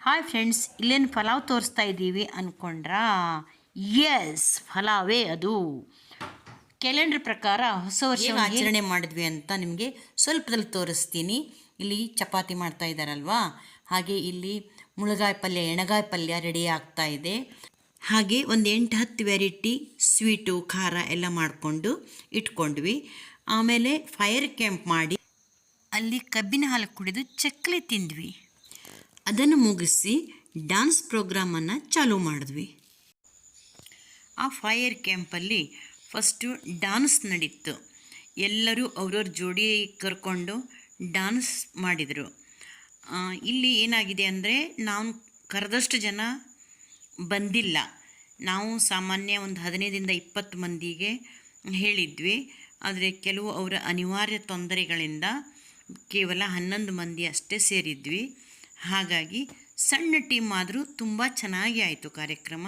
Hi friends, ಇಲ್ಲೇನು ಪಲಾವ್ ತೋರಿಸ್ತಾ ಇದ್ದೀವಿ ಅಂದ್ಕೊಂಡ್ರಾ? ಎಸ್, ಪಲಾವೇ ಅದು. ಕ್ಯಾಲೆಂಡರ್ ಪ್ರಕಾರ ಹೊಸ ವರ್ಷ ಆಚರಣೆ ಮಾಡಿದ್ವಿ ಅಂತ ನಿಮಗೆ ಸ್ವಲ್ಪದಲ್ಲಿ ತೋರಿಸ್ತೀನಿ. ಇಲ್ಲಿ ಚಪಾತಿ ಮಾಡ್ತಾ ಇದ್ದಾರಲ್ವಾ, ಹಾಗೆ ಇಲ್ಲಿ ಮುಳಗಾಯಿ ಪಲ್ಯ, ಎಣಗಾಯಿ ಪಲ್ಯ ರೆಡಿ ಆಗ್ತಾ ಇದೆ. ಹಾಗೆ ಒಂದು 8-10 ವೆರೈಟಿ ಸ್ವೀಟು, ಖಾರ ಎಲ್ಲ ಮಾಡಿಕೊಂಡು ಇಟ್ಕೊಂಡ್ವಿ. ಆಮೇಲೆ ಫೈರ್ ಕ್ಯಾಂಪ್ ಮಾಡಿ ಅಲ್ಲಿ ಕಬ್ಬಿನ ಹಾಲು ಕುಡಿದು ಚಕ್ಕಲಿ ತಿಂದ್ವಿ. ಅದನ್ನು ಮುಗಿಸಿ ಡ್ಯಾನ್ಸ್ ಪ್ರೋಗ್ರಾಮನ್ನು ಚಾಲೂ ಮಾಡಿದ್ವಿ. ಆ ಫೈರ್ ಕ್ಯಾಂಪಲ್ಲಿ ಫಸ್ಟು ಡ್ಯಾನ್ಸ್ ನಡೀತು. ಎಲ್ಲರೂ ಅವ್ರವ್ರ ಜೋಡಿ ಕರ್ಕೊಂಡು ಡ್ಯಾನ್ಸ್ ಮಾಡಿದರು. ಇಲ್ಲಿ ಏನಾಗಿದೆ ಅಂದರೆ, ನಾವು ಕರೆದಷ್ಟು ಜನ ಬಂದಿಲ್ಲ. ನಾವು ಸಾಮಾನ್ಯ ಒಂದು 15-20 ಮಂದಿಗೆ ಹೇಳಿದ್ವಿ. ಆದರೆ ಕೆಲವು ಅವರ ಅನಿವಾರ್ಯ ತೊಂದರೆಗಳಿಂದ ಕೇವಲ 11 ಮಂದಿ ಅಷ್ಟೇ ಸೇರಿದ್ವಿ. ಹಾಗಾಗಿ ಸಣ್ಣ ಟೀಮ್ ಆದರೂ ತುಂಬ ಚೆನ್ನಾಗಿ ಆಯಿತು ಕಾರ್ಯಕ್ರಮ.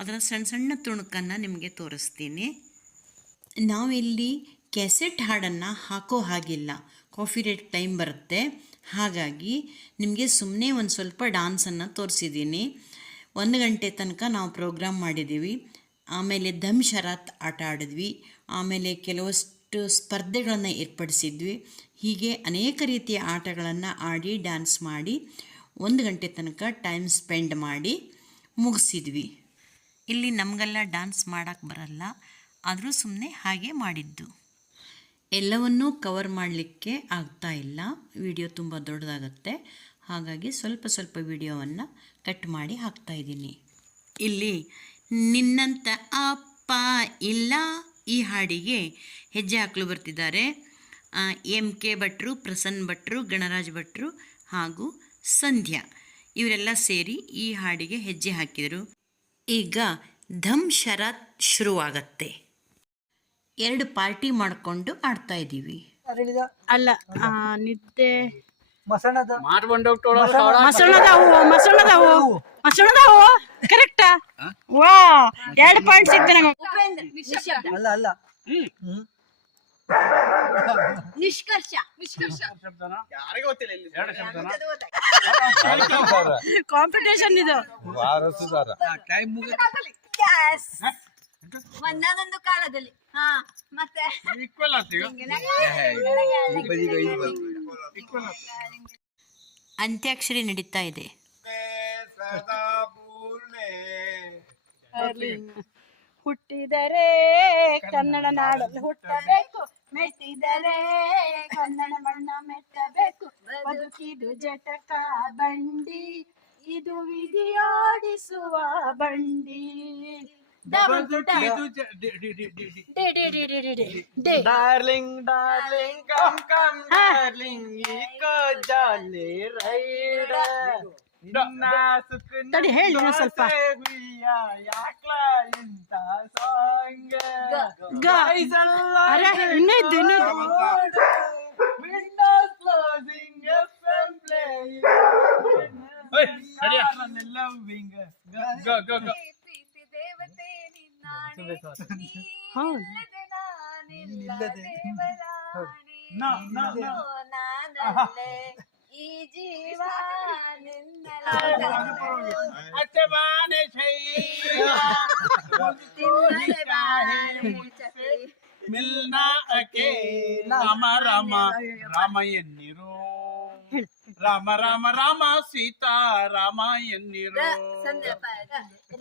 ಅದರ ಸಣ್ಣ ಸಣ್ಣ ತುಣುಕನ್ನು ನಿಮಗೆ ತೋರಿಸ್ತೀನಿ. ನಾವಿಲ್ಲಿ ಕ್ಯಾಸೆಟ್ ಹಾಡನ್ನು ಹಾಕೋ ಹಾಗಿಲ್ಲ, ಕಾಪಿರೈಟ್ ಟೈಮ್ ಬರುತ್ತೆ. ಹಾಗಾಗಿ ನಿಮಗೆ ಸುಮ್ಮನೆ ಒಂದು ಸ್ವಲ್ಪ ಡ್ಯಾನ್ಸನ್ನು ತೋರಿಸಿದ್ದೀನಿ. 1 ಗಂಟೆ ತನಕ ನಾವು ಪ್ರೋಗ್ರಾಮ್ ಮಾಡಿದ್ದೀವಿ. ಆಮೇಲೆ ದಮ್ ಶರಾತ್ ಆಟ ಆಡಿದ್ವಿ. ಆಮೇಲೆ ಕೆಲವಷ್ಟು ಸ್ಪರ್ಧೆಗಳನ್ನು ಏರ್ಪಡಿಸಿದ್ವಿ. ಹೀಗೆ ಅನೇಕ ರೀತಿಯ ಆಟಗಳನ್ನು ಆಡಿ ಡ್ಯಾನ್ಸ್ ಮಾಡಿ 1 ಗಂಟೆ ತನಕ ಟೈಮ್ ಸ್ಪೆಂಡ್ ಮಾಡಿ ಮುಗಿಸಿದ್ವಿ. ಇಲ್ಲಿ ನಮಗೆಲ್ಲ ಡ್ಯಾನ್ಸ್ ಮಾಡೋಕ್ಕೆ ಬರಲ್ಲ, ಆದರೂ ಸುಮ್ಮನೆ ಹಾಗೆ ಮಾಡಿದ್ದು. ಎಲ್ಲವನ್ನೂ ಕವರ್ ಮಾಡಲಿಕ್ಕೆ ಆಗ್ತಾ ಇಲ್ಲ, ವಿಡಿಯೋ ತುಂಬ ದೊಡ್ಡದಾಗತ್ತೆ. ಹಾಗಾಗಿ ಸ್ವಲ್ಪ ಸ್ವಲ್ಪ ವಿಡಿಯೋವನ್ನು ಕಟ್ ಮಾಡಿ ಹಾಕ್ತಾಯಿದ್ದೀನಿ. ಇಲ್ಲಿ ನಿನ್ನಂಥ ಅಪ್ಪ ಇಲ್ಲ ಈ ಹಾಡಿಗೆ ಹೆಜ್ಜೆ ಹಾಕಲು ಬರ್ತಿದ್ದಾರೆ MK ಭಟ್ರು, ಪ್ರಸನ್ನ ಭಟ್ರು, ಗಣರಾಜ್ ಭಟ್ರು ಹಾಗೂ ಸಂಧ್ಯಾ. ಇವರೆಲ್ಲ ಸೇರಿ ಈ ಹಾಡಿಗೆ ಹೆಜ್ಜೆ ಹಾಕಿದರು. ಈಗ ಧಮ್ ಶರಾತ್ ಶುರುವಾಗತ್ತೆ. 2 ಪಾರ್ಟಿ ಮಾಡಿಕೊಂಡು ಆಡ್ತಾ ಇದ್ದೀವಿ. ಅಲ್ಲ ನಿದ್ದೆ ಮಸಣದವು ಕರೆಕ್ಟಾ? ವಾ, 2 ಪಾಯಿಂಟ್ ಸಿಕ್ತು ನಮಗೆ. ನಿಷ್ಕರ್ಷ ಕಾಂಪಿಟೇಷನ್ ಇದು. ಒಂದಾದೊಂದು ಕಾಲದಲ್ಲಿ ಮತ್ತೆ ಅಂತ್ಯಾಕ್ಷರಿ ನಡೀತಾ ಇದೆ. ಹುಟ್ಟಿದರೆ ಕನ್ನಡ ನಾಡಲ್ಲಿ ಹುಟ್ಟಬೇಕು, ಮೆಟ್ಟಿದರೆ ಕನ್ನಡ ಮಣ್ಣ ಮೆಟ್ಟಬೇಕು. ಬದುಕಿದು ಜಟಕ ಬಂಡಿ, ಇದು ವಿಧಿಯೋಡಿಸುವ ಬಂಡಿ. Darling darling come come darling ಈಕೋ ಜಾಲಿ ರೈಡ್ ತಡಿ ಹೇಳಿ ಸ್ವಲ್ಪ. ಯಾಕ್ಲ ಇಂತ ಸಾಂಗ್ ಇನ್ನೂ ಇದ್ದು windows closing FM playing loving ದೇವತೆ ನಾನಲ್ಲೇ ಈ ಜೀವ ಮಿಲ್ನಾ ಅಕೆ ರಾಮ ರಾಮ ರಾಮ ಎನ್ನಿರು, ರಾಮ ರಾಮ ರಾಮ ಸೀತಾ ರಾಮ ಎನ್ನಿರು.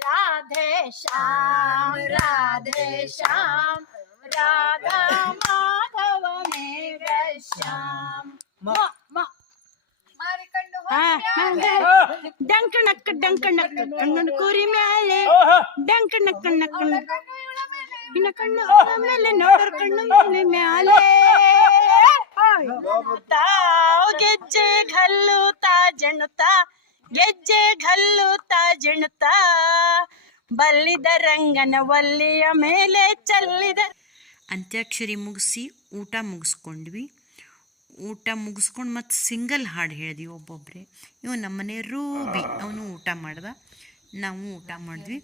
ರಾಧೆ ಶ್ಯಾಮ್ ರಾಧೆ ಶ್ಯಾಮ್ ರಾಧಾ ಮಾಧವ ಮೇರ ಶ್ಯಾಮ್. ಡಂಕ ನಕ್ಕ ಕಣ್ಣು ಕುರಿ ಮ್ಯಾಲೆ ಡಂಕ ನಕ್ಕ ಇನ್ನ ಕಣ್ಣು ಮೇಲೆ ನೋಡ್ರ ಕಣ್ಣು ಮೇಲೆ ಮ್ಯಾಲೆ. ಗೆಜ್ಜೆ ಘಲ್ಲುತ್ತಾ ಜಣುತ್ತಾ, ಗೆಜ್ಜೆ ಘಲ್ಲುತ್ತಾ ಜಣುತ್ತಾ, ಬಲ್ಲಿದ ರಂಗನ ವಲ್ಲಿಯ ಮೇಲೆ ಚಲ್ಲಿದ. ಅಂತ್ಯಾಕ್ಷರಿ ಮುಗಿಸಿ ಊಟ ಮುಗಿಸ್ಕೊಂಡ್ವಿ. ಊಟ ಮುಗಿಸ್ಕೊಂಡು ಮತ್ತು ಸಿಂಗಲ್ ಹಾಡು ಹೇಳಿದ್ವಿ ಒಬ್ಬೊಬ್ಬರೇ. ಇವ ನಮ್ಮನೆ ರೂಬಿ, ಅವನು ಊಟ ಮಾಡ್ದ, ನಾವು ಊಟ ಮಾಡಿದ್ವಿ.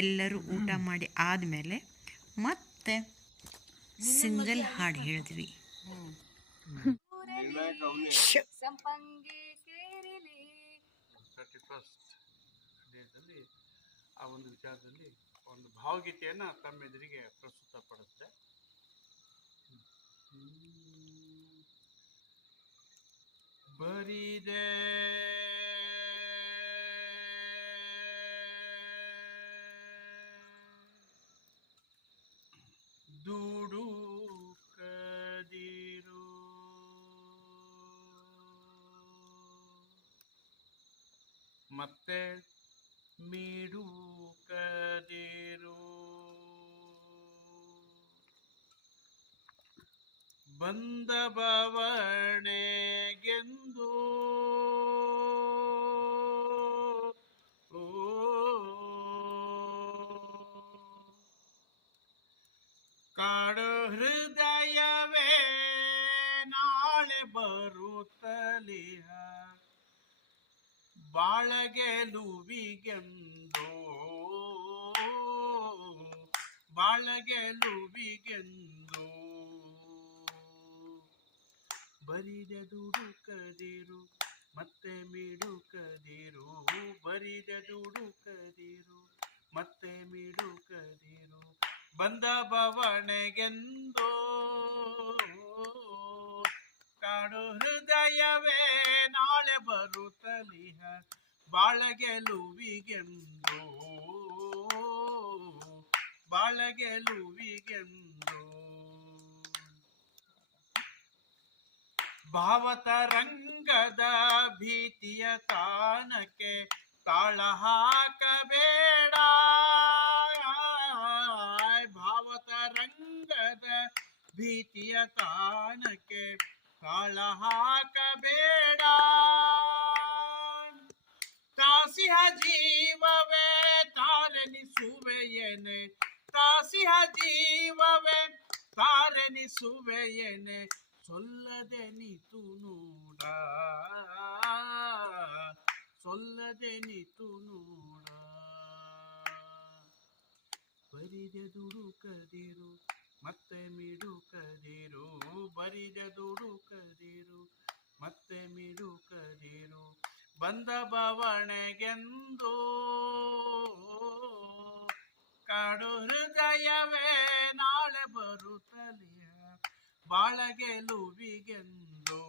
ಎಲ್ಲರೂ ಊಟ ಮಾಡಿ ಆದಮೇಲೆ ಮತ್ತೆ ಸಿಂಗಲ್ ಹಾಡು ಹೇಳಿದ್ವಿ. ಸಂಪಂಗಿ ಕೇರಿಲಿ ಫಸ್ಟ್ ಡೇದಲ್ಲಿ ಆ ಒಂದು ವಿಚಾರದಲ್ಲಿ ಒಂದು ಭಾವಗೀತೆಯನ್ನು ತಮ್ಮ ಎದುರಿಗೆ ಪ್ರಸ್ತುತಪಡುತ್ತೆ. ಬರಿದೆ ದುಡು ಕದಿರು ಮತ್ತೆ ಮೀಡು ಕದಿರು ಬಂದ ಬವಣೆಗೆಂದು ಕಾಡು ಹೃದಯವೇ ನಾಳೆ ಬರುತ್ತಲಿಹ ಬಾಳಗೆಲುವಿಗೆಂದು ಬಾಳಗೆಲುವಿಗೆಂದು ಬರಿದ ದುಡುಕದಿರು ಮತ್ತೆ ಮಿಡುಕದಿರು ಬರಿದ ದುಡುಕದಿರು ಮತ್ತೆ ಮಿಡುಕದಿರು ಬಂದ ಬವಣೆಗೆಂದು ಕಾಡು ಹೃದಯವೇ ನಾಳೆ ಬರುತ್ತಲಿಹ ಬಾಳಗೆಲುವಿಗೆಂದು ಬಾಳಗೆಲುವಿಗೆಂದು ಭಾವತರಂಗದ ಭೀತಿಯ ತಾನಕ್ಕೆ ತಾಳ ಹಾಕಬೇಡ ಭಾವತರಂಗದ ಭೀತಿಯ ತಾನಕ್ಕೆ ತಾಳ ಹಾಕಬೇಡ ತಾಸಿಹ ಜೀವವೇ ತಾರೆನಿಸುವೆಯೇನೆ ತಾಸಿಹ ಜೀವವೇ ತಾರೆನಿಸುವೆಯೇನೆ ಸೊಲ್ಲದೆ ನಿತು ನೋಡ ಸೊಲ್ಲದೆ ನಿತು ನೋಡ ಬರಿದ ದುಡುಕದಿರು ಮತ್ತೆ ಮಿಡುಕದಿರು ಬರಿದ ದುಡುಕದಿರು ಮತ್ತೆ ಮಿಡುಕದಿರು ಬಂದ ಬವಣೆಗೆಂದು ಕಾಡು ಹೃದಯವೇ ನಾಳೆ ಬರುತ್ತಲಿಯ ಬಾಳಗೆಲುವಿಗೆಂದು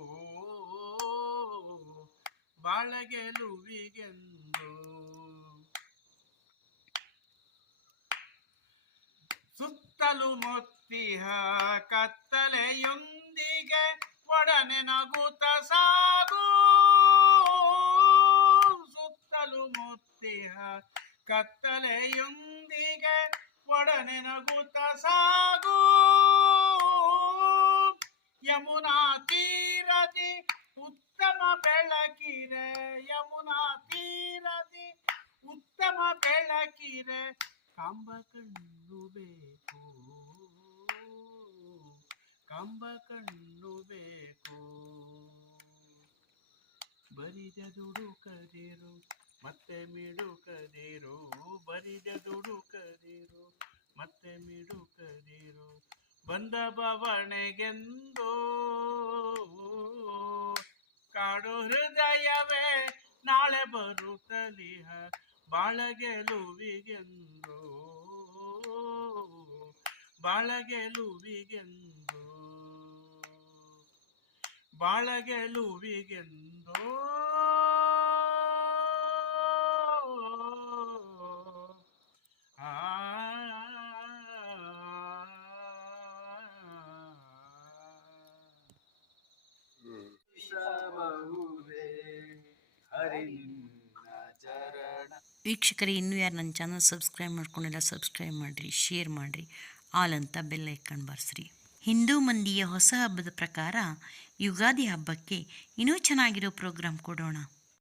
ಬಾಳಗೆಲುವಿಗೆಂದು ಸುತ್ತಲೂ ಮುತ್ತಿಹ ಕತ್ತಲೆಯೊಂದಿಗೆ ಒಡನೆ ನಗುತ್ತ ಸಾಗು ಸುತ್ತಲೂ ಮುತ್ತಿಹ ಕತ್ತಲೆಯೊಂದಿಗೆ ಒಡನೆ ನಗುತ್ತ ಸಾಗು ಯಮುನಾ ತೀರದಿ ಉತ್ತಮ ಬೆಳಕಿರೆ ಯಮುನಾ ತೀರದಿ ಉತ್ತಮ ಬೆಳಕಿರೆ ಕಂಬ ಕಣ್ಣು ಬೇಕು ಕಂಬ ಕಣ್ಣು ಬೇಕು ಬರಿದ ದುಡುಕದಿರು ಮತ್ತೆ ಮಿಡುಕದಿರು ಬರಿದ ದುಡುಕದಿರು ಮತ್ತೆ ಮಿಡುಕದಿರು ಬಂದ ಬವಣೆಗೆಂದು ಕಾಡು ಹೃದಯವೇ ನಾಳೆ ಬರುತ್ತಲಿಹ ಬಾಳಗೆಲುವಿಗೆಂದು ಬಾಳಗೆಲುವಿಗೆಂದು ಬಾಳಗೆಲುವಿಗೆಂದು ವೀಕ್ಷಕರೇ, ಇನ್ನೂ ಯಾರು ನನ್ನ ಚಾನಲ್ ಸಬ್ಸ್ಕ್ರೈಬ್ ಮಾಡ್ಕೊಂಡಿಲ್ಲ ಸಬ್ಸ್ಕ್ರೈಬ್ ಮಾಡಿರಿ, ಶೇರ್ ಮಾಡಿರಿ, ಆಲ್ ಅಂತ ಬೆಲ್ ಐಕನ್ ಬಾರಿಸ್ರಿ. ಹಿಂದೂ ಮಂದಿಯ ಹೊಸ ಹಬ್ಬದ ಪ್ರಕಾರ ಯುಗಾದಿ ಹಬ್ಬಕ್ಕೆ ಇನ್ನೂ ಚೆನ್ನಾಗಿರೋ ಪ್ರೋಗ್ರಾಮ್ ಕೊಡೋಣ.